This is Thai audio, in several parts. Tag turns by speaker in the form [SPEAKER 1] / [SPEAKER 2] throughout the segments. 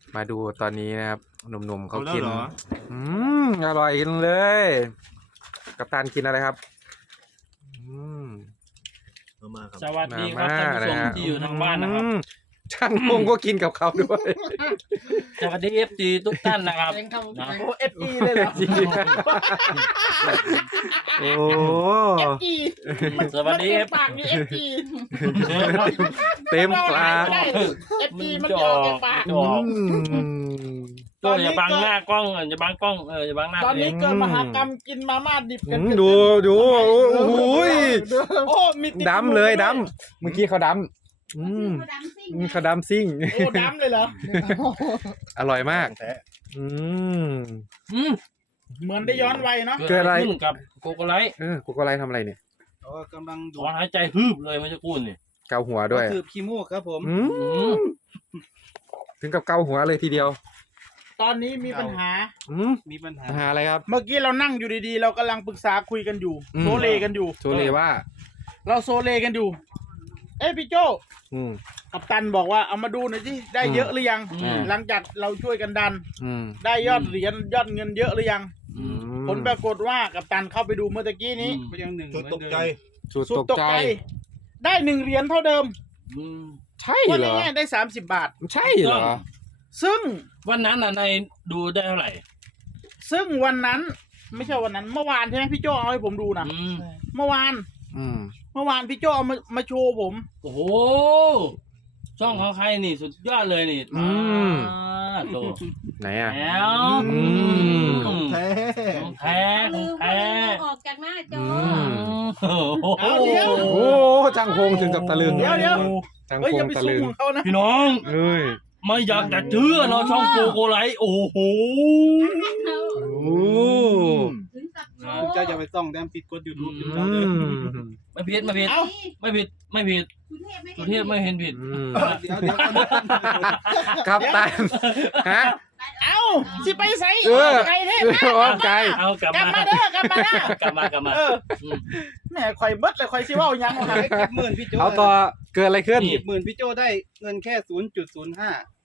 [SPEAKER 1] มาดูตอนนี้นะครับหนุ่มๆเขา
[SPEAKER 2] เอาแล้ว
[SPEAKER 1] กิน
[SPEAKER 2] เหรอ
[SPEAKER 1] อร่อยกันเลยกัปตันกินอะไรครับ
[SPEAKER 2] มาครับ
[SPEAKER 3] สวัสดีครับท่านผู้ชมที่อยู่ทางบ้านนะครับ
[SPEAKER 1] ช่างพงก็กินกับเขาด้วย
[SPEAKER 3] สวัสดี FG ทุกท่านนะครับนะ
[SPEAKER 4] โอ้เอฟอีเลยเหรอ
[SPEAKER 1] โอ้
[SPEAKER 4] เอฟอี
[SPEAKER 3] สวัสดี
[SPEAKER 4] ปากนี่เอฟอี
[SPEAKER 1] เต็มปาก
[SPEAKER 4] เอฟอีมันจะออกจากปาก
[SPEAKER 3] จอกโจ้อย่าบังหน้ากล้องอย่าบังกล้องอย่าบังหน้า
[SPEAKER 4] ตอนนี้
[SPEAKER 3] เอง
[SPEAKER 4] เกิดมหากรรมกินมาม่าดิบกัน
[SPEAKER 1] ดูโอ้โห
[SPEAKER 4] โอ้มีติ
[SPEAKER 1] ดำเลยดำเมื่อกี้เขาดำเขาดำซิ่ง
[SPEAKER 4] โอ้ดำเลยเหรอ
[SPEAKER 1] อร่อยมาก
[SPEAKER 2] แท้
[SPEAKER 1] อืม
[SPEAKER 4] เหมือนได้ย้อนวัยเนาะ
[SPEAKER 1] เกิดอะไร
[SPEAKER 3] ขึ้นกับโกโกไลท์
[SPEAKER 1] โกโกไลท์ทำอะไรเนี่ย
[SPEAKER 5] กำลังดู
[SPEAKER 3] ถอนหายใจฮึบเลยมันจะกู้นี่
[SPEAKER 1] เกาหัวด้วย
[SPEAKER 5] คือขี้มูกครับผม
[SPEAKER 1] ถึงกับเกาหัวเลยทีเดียว
[SPEAKER 4] ตอนนี้มีปัญหา
[SPEAKER 5] มีปัญหา
[SPEAKER 1] ปัญหาอะไรครับ
[SPEAKER 4] เมื่อกี้เรานั่งอยู่ดีๆ เรากำลังปรึกษาคุยกันอยู่ โซเลกันอยู่
[SPEAKER 1] โชเลว่า
[SPEAKER 4] เราโซเลกันอยู่ เอ้พี่โจ กัปตันบอกว่าเอามาดูหน่อยสิได้เยอะหรือยัง หลังจากเราช่วยกันดัน ได้ยอดเหรียญยอดเงินเยอะหรือยัง ผลปรากฏว่ากัปตันเข้าไปดูเมื่อตะกี้นี้
[SPEAKER 5] ก็ยังหนึ่ง
[SPEAKER 2] จนตกใจ
[SPEAKER 1] สุด
[SPEAKER 4] สุด
[SPEAKER 1] ต
[SPEAKER 4] ต
[SPEAKER 1] ก
[SPEAKER 4] ก
[SPEAKER 1] ใจ
[SPEAKER 4] ใจได้1 เหรียญเท่าเดิม
[SPEAKER 1] ใช่
[SPEAKER 4] วัน
[SPEAKER 1] เหรอ
[SPEAKER 4] นี้ได้30 บาท
[SPEAKER 1] ใช่เหรอ
[SPEAKER 4] ซึ่ง
[SPEAKER 3] วันนั้นในดูได้เท่าไหร่
[SPEAKER 4] ซึ่งวันนั้นไม่ใช่วันนั้นเมื่อวานใช่ไหมพี่โจเอาให้ผมดูนะเมื่อวานพี่โจเอามาโชว์ผม
[SPEAKER 3] โอ้โหช่องของใครนี่สุดยอดเลยนี่โต
[SPEAKER 1] ไหนอ่ะ
[SPEAKER 3] แล้ว
[SPEAKER 5] แท้
[SPEAKER 3] ของแท้ของแท้
[SPEAKER 6] ออกจากหน้าจอ
[SPEAKER 4] เอาเดี๋ยว
[SPEAKER 1] โอ้ช่างพงถึงกับตะลึง
[SPEAKER 4] เดี๋ยว
[SPEAKER 1] ช่าง
[SPEAKER 4] เฮ้ย
[SPEAKER 1] พ
[SPEAKER 4] อย่าง ไป
[SPEAKER 1] ตะ
[SPEAKER 4] ซู
[SPEAKER 1] ลึ
[SPEAKER 4] ม
[SPEAKER 1] ง
[SPEAKER 4] ของเขานะ
[SPEAKER 3] พี่น้อง
[SPEAKER 1] เอ้ย
[SPEAKER 3] ไม่อยากจะเชื่อเนาะช่องโกโกไลท์โอ้โห
[SPEAKER 1] โอ้
[SPEAKER 6] ถึงกับโช
[SPEAKER 5] เจ้า
[SPEAKER 6] ว์
[SPEAKER 5] อย่าไปส่องแดมปิดกดยูทูบ
[SPEAKER 3] ไม่ผิดไม่ผิด
[SPEAKER 4] เอา
[SPEAKER 3] ไม่ผิดไม่ผิดสุเทพไม่เห็นผิด
[SPEAKER 5] เดี๋ยว
[SPEAKER 1] ครับตันฮะ
[SPEAKER 4] เอาสิไปใส่
[SPEAKER 1] เออ
[SPEAKER 4] ไกลเท่
[SPEAKER 1] อ้อมไกล
[SPEAKER 3] เอากลับ
[SPEAKER 4] กลับ
[SPEAKER 3] มา
[SPEAKER 4] มาเด้อกลับมาเด้อก
[SPEAKER 3] ลับม
[SPEAKER 4] เออแหมข่อยเบิดเลยข่อยสิเว้าหยังเอา
[SPEAKER 5] 10,000พี่โจ
[SPEAKER 1] เอาต่อเกิดอะไรขึ้น
[SPEAKER 5] 10,000พี่โจได้เงินแค่ 0.05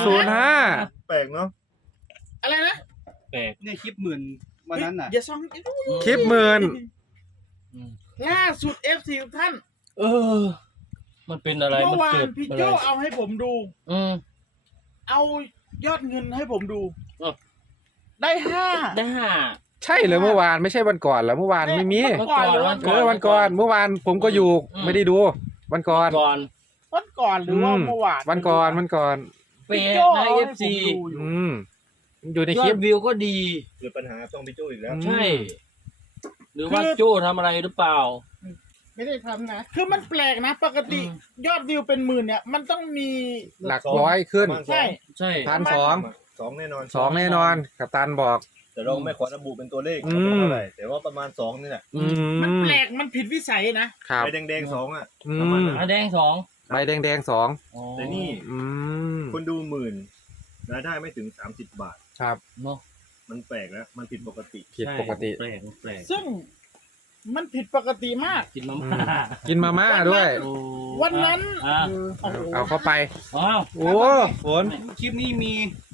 [SPEAKER 1] 0.05
[SPEAKER 2] แปลกเนาะ
[SPEAKER 4] อะไรนะ
[SPEAKER 3] แปลก
[SPEAKER 5] เนี่ยคลิปหมื่นวันนั้นน่ะ
[SPEAKER 4] อย่าซ่อง
[SPEAKER 1] คลิปหมื่น
[SPEAKER 4] ล่าสุด FC ทุกท่าน
[SPEAKER 3] เออ มันเป็นอะไร
[SPEAKER 4] เมื่
[SPEAKER 3] มัน
[SPEAKER 4] อวา
[SPEAKER 3] เกิ
[SPEAKER 4] น
[SPEAKER 3] ด
[SPEAKER 4] พี่
[SPEAKER 3] อะ
[SPEAKER 4] โจ
[SPEAKER 3] ไร
[SPEAKER 4] เอาให้ผมดู เอายอดเงินให้ผมดู ได้5
[SPEAKER 3] ได้ห้า
[SPEAKER 1] ใช่เลยเมื่อวานไม่ใช่วันก่อนแล้วเมื่อวานไม่มี
[SPEAKER 4] วันก่อนหรือวัน
[SPEAKER 1] วันก่อนเมื่อวานผมก็อยู่ไม่ได้ดู วันก่อน
[SPEAKER 3] ก่อน
[SPEAKER 4] วันก่อนหรือว่าเมื่อวาน
[SPEAKER 1] วันก่อน
[SPEAKER 3] เป๊ะ
[SPEAKER 4] พี่โจ
[SPEAKER 3] ใน
[SPEAKER 4] เอาให้
[SPEAKER 3] FC
[SPEAKER 4] ผมดูอยู่
[SPEAKER 1] อยู่ใน
[SPEAKER 3] ย
[SPEAKER 1] ค
[SPEAKER 3] อ
[SPEAKER 1] ลิป
[SPEAKER 3] ดวิวก็ดี
[SPEAKER 2] เกิดปัญหาต้องพี่โจ้อีกแล้ว
[SPEAKER 3] ใช่ หรือว่าโจ้ทำอะไรหรือเปล่า
[SPEAKER 4] ไม่ได้ทำนะ คือมันแปลกนะ ปกติยอดวิวเป็นหมื่นเนี่ย มันต้องมี
[SPEAKER 1] หลักร้อยขึ้น
[SPEAKER 2] ประมาณ
[SPEAKER 4] ใช่
[SPEAKER 3] ใช่
[SPEAKER 1] 1,200
[SPEAKER 2] 2แน่นอน
[SPEAKER 1] 2แน่นอนกัปตันบอก
[SPEAKER 2] แต่เราไม่ขอระบุเป็นตัวเลข
[SPEAKER 1] อืม
[SPEAKER 2] ว่าเป็นเท่าไหร่แต่ว่าประมาณ2นี่แหละ
[SPEAKER 4] มันแปลก มันผิดวิสัยนะ
[SPEAKER 1] ครับ
[SPEAKER 2] ไอ้แดงๆ2อ่ะ
[SPEAKER 1] อื
[SPEAKER 2] ประมาณ
[SPEAKER 1] ม
[SPEAKER 2] นั้น
[SPEAKER 3] อันแดงสอง
[SPEAKER 1] ใบแดงๆ2
[SPEAKER 3] อ๋อ
[SPEAKER 2] แต่นี่
[SPEAKER 1] ม
[SPEAKER 2] คนดูหมื่นรายได้ไม่ถึง30 บาท
[SPEAKER 1] ครับ
[SPEAKER 3] เนาะ
[SPEAKER 2] มันแปลกแล้วมันผิดปกติ
[SPEAKER 1] ผิดปกติ
[SPEAKER 3] แปลกแปลก
[SPEAKER 4] ซึ่งมันผิดปกติมาก
[SPEAKER 3] กินมาม่า
[SPEAKER 1] กินมาม่าด้วย
[SPEAKER 3] โอ้
[SPEAKER 4] วันนั้น
[SPEAKER 3] อ่ะ
[SPEAKER 4] โอ้โห
[SPEAKER 1] เอาเข้าไป
[SPEAKER 3] อ้าว
[SPEAKER 1] โอ้ฝน
[SPEAKER 5] คลิปนี้มี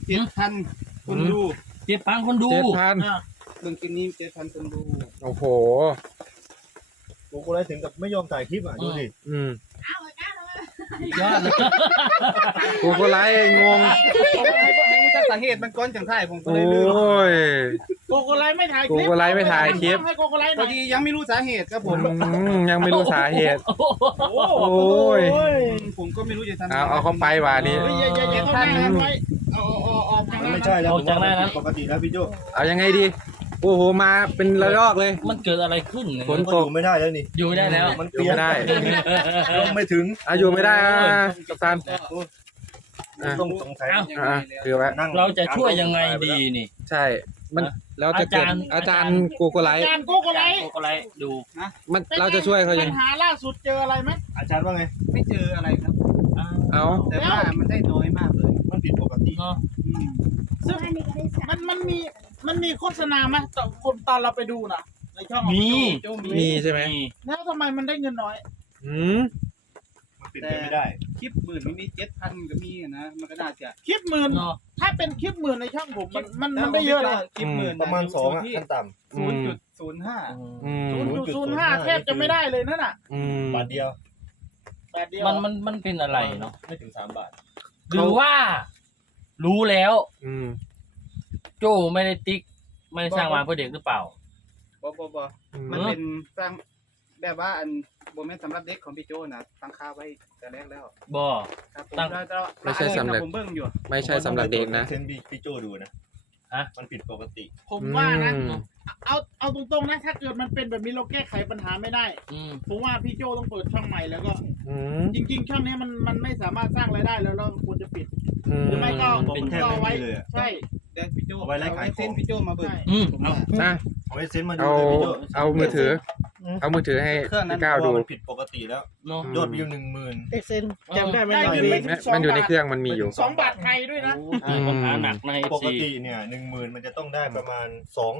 [SPEAKER 5] 7,000 คนดู
[SPEAKER 3] 7,000 คนดู
[SPEAKER 1] 7,000
[SPEAKER 4] อ่ะ
[SPEAKER 5] เรื่องคลิปนี้ 7,000 คนดู
[SPEAKER 1] โอ้โห
[SPEAKER 2] โกโกไลท์ถึงกับไม่ยอมถ่ายคลิปอ่ะดูดิ
[SPEAKER 6] เอาไอ้ก้าวเลย
[SPEAKER 3] ยอดเลย
[SPEAKER 1] โกโกไลท์งง
[SPEAKER 5] ให้รู้จักสาเหตุมันก้อนจังไท่ผมก็
[SPEAKER 1] โอ้
[SPEAKER 5] เลยลืม
[SPEAKER 1] ย
[SPEAKER 4] โกโกไลท์ไม่ถ่ายคลิป
[SPEAKER 1] โกโกไลท์ไม่ถ่ายคลิป
[SPEAKER 4] ให้โกโกไลท์ห
[SPEAKER 5] พ
[SPEAKER 4] น่
[SPEAKER 5] อ
[SPEAKER 4] อย
[SPEAKER 5] ดียังไม่รู้สาเหตุครับผม
[SPEAKER 1] ยังไม่รู้สาเหตุ
[SPEAKER 4] โอ้โห
[SPEAKER 1] โอ้ย
[SPEAKER 5] ผมก็ไม่รู้จะทำ
[SPEAKER 1] เอาเข้าไปว่านี้
[SPEAKER 4] เฮ้ยอย่าเข้าหน้ากันไว้เอาออกจาก
[SPEAKER 2] มัน
[SPEAKER 4] นั้น
[SPEAKER 2] ไม่ใช่แล้วผมว่ามันผิดปกติแล้วพี่โจ้
[SPEAKER 1] เอายังไงดี โอ้โห มาเป็นระลอกเลย
[SPEAKER 3] มันเกิดอะไรขึ้นเนี่ย
[SPEAKER 1] ฝน
[SPEAKER 2] ก็อยู่ไม่ได้แล้วนี่
[SPEAKER 3] อยู่ได้แล้ว
[SPEAKER 2] มัน
[SPEAKER 1] อยู่ไม่ได้
[SPEAKER 2] ลงไม่ถึง
[SPEAKER 1] อยู่ไม่ได้กัปตัน
[SPEAKER 2] ต้องสงสัย
[SPEAKER 1] คือไว้
[SPEAKER 2] นั่ง
[SPEAKER 3] เราจะช่วยยังไงดีนี่
[SPEAKER 1] ใช่ มันเราจะเกิดอาจารย์โกโกไลท์
[SPEAKER 4] การโกโกไลท์
[SPEAKER 3] โกโกไลท์ดู
[SPEAKER 1] มันเราจะช่วยเขายัง
[SPEAKER 4] ปัญหาล่าสุดเจออะไรไหม
[SPEAKER 2] อาจารย์ว่าไง
[SPEAKER 5] ไม่เจออะไรครับ
[SPEAKER 1] เอา
[SPEAKER 5] แต่ว่ามันได้น้อยมากเลย
[SPEAKER 2] มันผิดปกติ
[SPEAKER 3] เนาะ
[SPEAKER 4] ซึ่งมันมีโฆษณาไหมตอนเราไปดูน่ะในช่องของ
[SPEAKER 3] มี
[SPEAKER 4] โจ
[SPEAKER 1] มีใช่ไหม
[SPEAKER 3] มี
[SPEAKER 4] แล้วทำไมมันได้เงินน้อย
[SPEAKER 1] อืม
[SPEAKER 2] มันปิดไปไม่ได้
[SPEAKER 5] คลิปหมื่นมี7,000ก็มีนะมันก็น่าจะ
[SPEAKER 4] คลิปหมื่น
[SPEAKER 3] เนาะ
[SPEAKER 4] ถ้าเป็นคลิปหมื่นในช่องผมมันได้เยอะนะ
[SPEAKER 5] คลิปหมื่น
[SPEAKER 2] ประมาณ2อ่ะขั้นต่
[SPEAKER 5] 0.05
[SPEAKER 1] อืม
[SPEAKER 4] 0.05แทบจะไม่ได้เลยนั่นน่ะ
[SPEAKER 1] อืม
[SPEAKER 2] ำบาทเดียว
[SPEAKER 4] แต่เดียว
[SPEAKER 3] มันเป็นอะไรเนาะ
[SPEAKER 2] ไม่ถึง3 บาท
[SPEAKER 3] หรือว่า รู้แล้ว
[SPEAKER 1] อืม
[SPEAKER 3] โจไม่ได้ติ๊กไม่ได้สร้างมาเพื่อเด็กหรือเปล่า
[SPEAKER 5] บ่มันเป็นสร้างแบบว่าอันบ่แม่นสำหรับเด็กของพี่โจนะตั้งค่าไว้แต่แรกแล้ว
[SPEAKER 3] บ่
[SPEAKER 5] ครับผม
[SPEAKER 3] ตั้ง
[SPEAKER 1] ไม่ใช่สำหรับ
[SPEAKER 5] ผมเบิ่งอยู่
[SPEAKER 1] ไม่ใช่สำหรับเด็กนะ
[SPEAKER 2] เซนพี่โจดูนะ
[SPEAKER 3] ฮะ
[SPEAKER 2] มันผิดปกติ
[SPEAKER 4] ผมว่านะ
[SPEAKER 1] อืม
[SPEAKER 4] เอาตรงๆนะถ้าเกิดมันเป็นแบบนี้เราแก้ไขปัญหาไม่ได้
[SPEAKER 3] อืม
[SPEAKER 4] ผมว่าพี่โจต้องเปิดช่องใหม่แล้วก็
[SPEAKER 1] อืม
[SPEAKER 4] จริงๆช่องนี้มันไม่สามารถสร้างรายได้แล้วเราควรจะปิด
[SPEAKER 1] อืม
[SPEAKER 4] หรือไม่ก็
[SPEAKER 3] เป็น
[SPEAKER 2] แทบ
[SPEAKER 4] ก็เอา
[SPEAKER 2] ไม่
[SPEAKER 4] ไว้
[SPEAKER 2] มีเลยอะ
[SPEAKER 4] ใช่
[SPEAKER 5] แต่พี่โจ
[SPEAKER 2] เอาไว้ไล่ขายของ
[SPEAKER 5] เส้นพี่โจมาเบิ่ง
[SPEAKER 4] ใช่
[SPEAKER 3] อืม
[SPEAKER 5] ผม
[SPEAKER 3] เอา
[SPEAKER 5] ว่า
[SPEAKER 1] นะ
[SPEAKER 2] เอาไว้เซนมาดู
[SPEAKER 1] เอา
[SPEAKER 2] เลยพี่โจ
[SPEAKER 1] เอามือถือ เอามือถือให้
[SPEAKER 5] เครื่องนั้น
[SPEAKER 1] พี่ก้าวดู
[SPEAKER 2] มันผิดปกติแล้ว
[SPEAKER 3] เนาะ
[SPEAKER 2] ยอดวิว10,000
[SPEAKER 4] เอ็กเซนจำได้ไหม
[SPEAKER 2] ได้
[SPEAKER 4] เงิน
[SPEAKER 2] ดี
[SPEAKER 4] ไม่ถึ
[SPEAKER 1] มัน
[SPEAKER 4] ง
[SPEAKER 1] อยู่ในเครื่องมันมีอยู่
[SPEAKER 4] 2 บาทไทยด้วยนะ
[SPEAKER 3] มีปัญหาหนักใน
[SPEAKER 2] ปก
[SPEAKER 3] FC
[SPEAKER 2] ติเนี่ย10,000มันจะต้องได้ประมาณ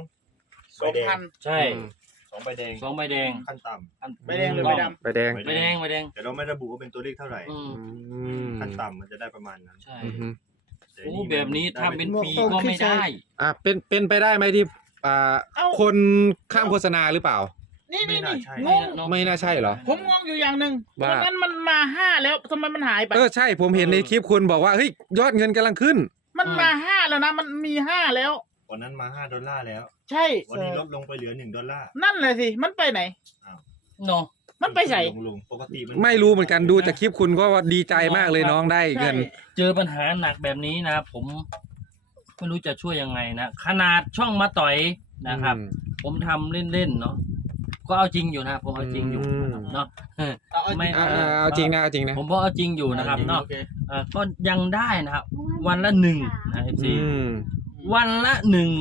[SPEAKER 2] 2ใบแดง
[SPEAKER 4] 2,000
[SPEAKER 3] ใช่
[SPEAKER 2] 2ใบแดง
[SPEAKER 3] 2 ใบแดง
[SPEAKER 2] ขั้นต่
[SPEAKER 4] ใบแดงหรือใบดำ
[SPEAKER 1] ใบแดง
[SPEAKER 2] ำ
[SPEAKER 3] ใบแดงใบแดง
[SPEAKER 2] แต่เราไม่ระบุว่าเป็นตัวเลขเท่าไหร่
[SPEAKER 3] อืม
[SPEAKER 1] อืม
[SPEAKER 2] ขั้นต่ำมันจะได้ประมาณนั้น
[SPEAKER 3] ใช่
[SPEAKER 1] อือฮึ
[SPEAKER 2] แต่
[SPEAKER 3] โอ้
[SPEAKER 2] มั
[SPEAKER 3] แบบนี้
[SPEAKER 2] ได้
[SPEAKER 3] ทำเป็น
[SPEAKER 2] ไถึง
[SPEAKER 3] ปีก็ไม่ได้
[SPEAKER 1] อ่ะเป็นไปได้ไหมที่คนข้ามโฆษณาหรือเปล่า
[SPEAKER 4] นี่
[SPEAKER 2] ไม่น่าใช่
[SPEAKER 4] งง
[SPEAKER 3] เนาะ
[SPEAKER 1] ไม่น่าใช่เหรอ
[SPEAKER 4] ผมงงอยู่อย่างหนึ่ง
[SPEAKER 1] ว่า
[SPEAKER 4] วันนั้นมันมา5แล้วทำไมมันหายไป
[SPEAKER 1] ใช่ผมเห็นในคลิปคุณบอกว่าเฮ้ยยอดเงินกำลังขึ้น
[SPEAKER 4] มันมา5แล้วนะมันมี5แล้ว
[SPEAKER 2] วันนั้นมา$5แล้ว
[SPEAKER 4] ใช่
[SPEAKER 2] วันนี้ลดลงไปเหลือ$1
[SPEAKER 4] นั่นเลยสิมันไปไหน
[SPEAKER 3] เนาะ
[SPEAKER 4] มันไปใส่
[SPEAKER 2] ลงปกติมัน
[SPEAKER 1] ไม่รู้เหมือนกันดูจากคลิปคุณก็ดีใจมากเลยน้องได้เงิน
[SPEAKER 3] เจอปัญหาหนักแบบนี้นะ ผมไม่รู้จะช่วยยังไงนะขนาดช่องมาต่อยนะครับ ผมทำเล่นๆเนาะก็เอาจริงอยู่นะผมเอาจริงอยู่นะครับเนาะไม่
[SPEAKER 1] เอาจริงนะเอาจริงนะ
[SPEAKER 3] ผมก็เอาจริงอยู่นะครับเนาะ
[SPEAKER 4] โอเค
[SPEAKER 3] ก็ยังได้นะครับ วันละ1นะFC
[SPEAKER 1] อืม
[SPEAKER 3] วันละ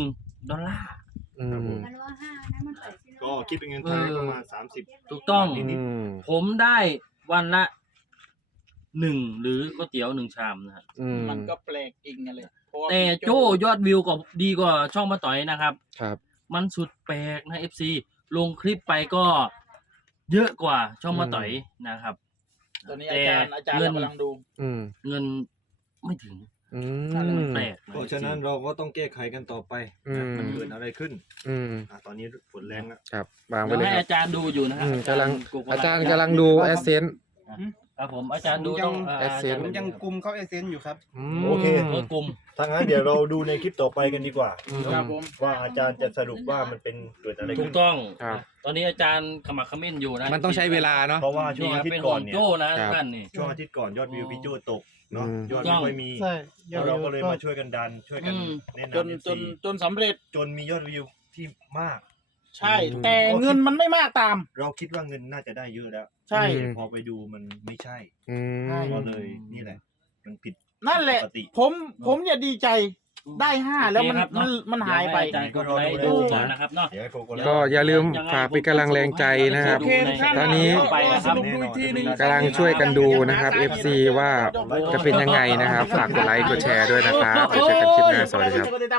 [SPEAKER 3] $1
[SPEAKER 1] อืม
[SPEAKER 6] มันว่าห้านะมันใส่ที่
[SPEAKER 2] ก็คิดเป็นเงินไทยประมาณ30
[SPEAKER 3] ถูกต้อง
[SPEAKER 1] อืม
[SPEAKER 3] ผมได้วันละ1หรือก๋วยเตี๋ยว1ชามนะครับ
[SPEAKER 1] อืม
[SPEAKER 4] มันก็แปลกจริงอะเลยเพราะว่า
[SPEAKER 3] แต่โจ้ยอดวิวก็ดีกว่าช่องมาต่อยนะครับ
[SPEAKER 1] ครับ
[SPEAKER 3] มันสุดแปลกนะ FC ลงคลิปไปก็เยอะกว่าช่องมาต่อยนะครับ
[SPEAKER 4] ตอนนี้อาจารย์เรากำลังดู
[SPEAKER 1] อืม
[SPEAKER 3] เงินไม่ถึง
[SPEAKER 1] อื
[SPEAKER 3] มัน
[SPEAKER 1] ม
[SPEAKER 3] แปลก
[SPEAKER 2] เพราะฉะนั้นเราก็ต้องแก้ไขกันต่อไป
[SPEAKER 1] อืม
[SPEAKER 2] มันเกิดอะไรขึ้น
[SPEAKER 1] อืม
[SPEAKER 2] ตอนนี้ฝนแรงแล้ว
[SPEAKER 1] ครับวางไป
[SPEAKER 3] เดี๋ยว
[SPEAKER 1] เลย
[SPEAKER 3] ให้
[SPEAKER 1] ครับ
[SPEAKER 3] อาจารย์ดูอยู่นะฮะ
[SPEAKER 1] กำลัง
[SPEAKER 3] กุ๊ก
[SPEAKER 1] อาจารย์กำลังดูแอสเซนต์
[SPEAKER 3] ครับผมอาจารย์ดูต้อง
[SPEAKER 1] Essence
[SPEAKER 5] ผมยังกลุ่มเข้าเอเซนอยู่ครับ
[SPEAKER 2] โอเค
[SPEAKER 3] กลุ่ม
[SPEAKER 2] ถ้างั้นเดี๋ยวเราดูในคลิปต่อไปกันดีกว่า
[SPEAKER 4] ครับผม
[SPEAKER 2] ว่าอาจารย์จะสรุปว่ามันเป็นเกิดอะไร
[SPEAKER 3] ถู
[SPEAKER 2] ขึ้
[SPEAKER 3] ก
[SPEAKER 2] น
[SPEAKER 3] ต้อง
[SPEAKER 1] ครับ
[SPEAKER 3] ตอนนี้อาจารย์ขมักเขม้นอยู่นะ
[SPEAKER 1] มันต้องใช้เวลาเนาะ
[SPEAKER 2] เพราะว่าช่วงอาทิต
[SPEAKER 3] เป็น
[SPEAKER 2] ย์
[SPEAKER 3] ข
[SPEAKER 2] ก่
[SPEAKER 3] อ
[SPEAKER 2] อน
[SPEAKER 3] ง
[SPEAKER 2] เนี่ย
[SPEAKER 3] โจ้นะทุกท่านนี่
[SPEAKER 2] ช่วงอาทิตย์ก่อนยอดวิวพี่โจตกเนาะ
[SPEAKER 1] อืม
[SPEAKER 2] ยอดไม่ค่อยมี
[SPEAKER 4] ใช่
[SPEAKER 2] เราก็เลยมาช่วยกันดันช่วยกันแนะ
[SPEAKER 4] จน
[SPEAKER 2] นำ
[SPEAKER 4] จนจนสำเร็จ
[SPEAKER 2] จนมียอดวิวที่มาก
[SPEAKER 4] ใช่ แต่เงินมันไม่มากตาม
[SPEAKER 2] เราคิดว่าเงินน่าจะได้เยอะแล้ว
[SPEAKER 4] ใช่
[SPEAKER 1] อืม
[SPEAKER 2] พอไปดูมันไม่ใช่
[SPEAKER 1] อืม
[SPEAKER 2] ก็เลยนี่แหละ มันผิด
[SPEAKER 4] นั่นแหละ
[SPEAKER 2] ปกติ
[SPEAKER 4] ผมอย่าดีใจได้5แล้วมัน
[SPEAKER 3] โอเคครับ
[SPEAKER 4] มันหายไป
[SPEAKER 3] เดี๋วให้อาจารย์กดไลค์ดูก่อนนะครับเนาะ
[SPEAKER 2] เดี๋ยวให้โฟกัส
[SPEAKER 1] ก็อย่าลืมฝากเป็นกำลังแรงใจนะครับ
[SPEAKER 4] โอเคทุกท่าน
[SPEAKER 1] ตอนนี้
[SPEAKER 3] ไปนะค
[SPEAKER 4] ส
[SPEAKER 3] รับ
[SPEAKER 4] รุปดูอีกทีหนึง
[SPEAKER 1] กำลังช่วยกันดูนะครับ FC ว่าจะเป็นยังไงนะครับ ฝากกดไลค์กดแชร์ด้วยนะครับเดี๋ยวเจอกันคลิปหน้าสวัสดีครับ